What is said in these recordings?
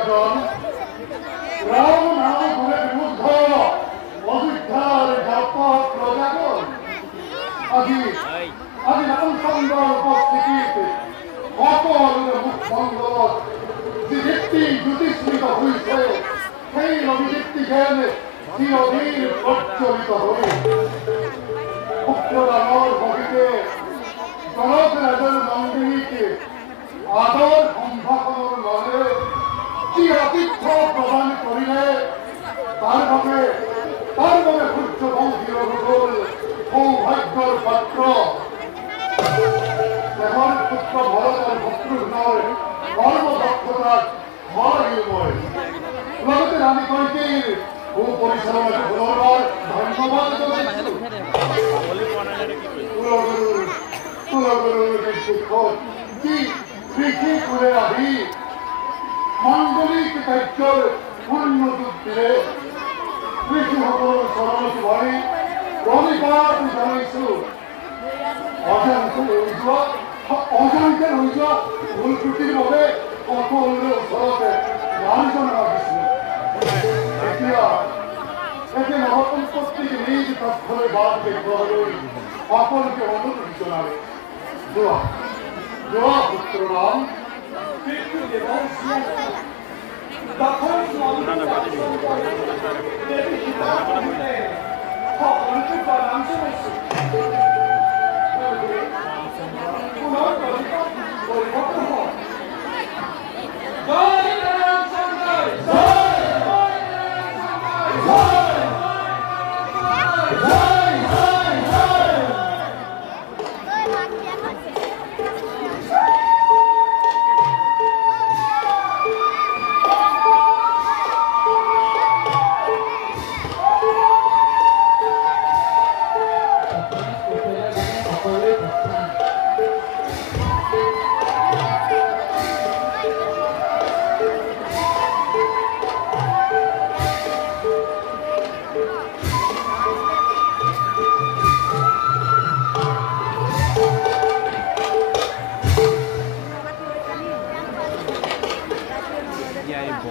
প্রিয়জন রাম নাম করে বিরুদ্ধ অযোধ্যার ব্যাপক প্রজাগণ আজি এমন সুন্দর উপস্থিতিতে সকল মুখমঙ্গল যে ব্যক্তি জ্যোতিষ্মিত হয়েছে সেই অভিব্যক্তি জ্ঞান চিরদিন প্রচলিত হবে পুত্ররামর ভবিতে জনক রাজার নন্দিনীকে আদর সম্ভাষণৰ লগে যি আতিথ্য প্ৰদান কৰিলে তাৰ বাবে সূৰ্য বংশীৰ গ'ল সৌভাগ্যৰ পাত্ৰ দেহৰ পুত্ৰ ভৰত আৰু শত্ৰুঘ্নৰ কৰ্মদক্ষতাত মহিময় লগতে ৰাণী কইকীৰ সুপৰিচালনাত পুনৰবাৰ ধন্যবাদ জনাইছোঁ কুলগুৰুৰ শিক্ষক যি কৃষি কৰে আহি মাঙ্গলিক কাৰ্যৰ পূৰ্ণযোগ দিলে কৃষিসকলৰ চৰণত ভৰি প্ৰণিপাত জনাইছো অজানিতে হৈ যোৱা ভুল ত্ৰুটিৰ বাবে সকলোৰে ওচৰতে মাৰ্জনা ৰাখিছো এতিয়া নৱসম্পত্তিক নিজ তথ্যৰে বাদ দেখুৱাবলৈ সকলোকে অনুৰোধ জনালে যোৱা পুত্ৰৰাম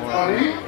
Sorry?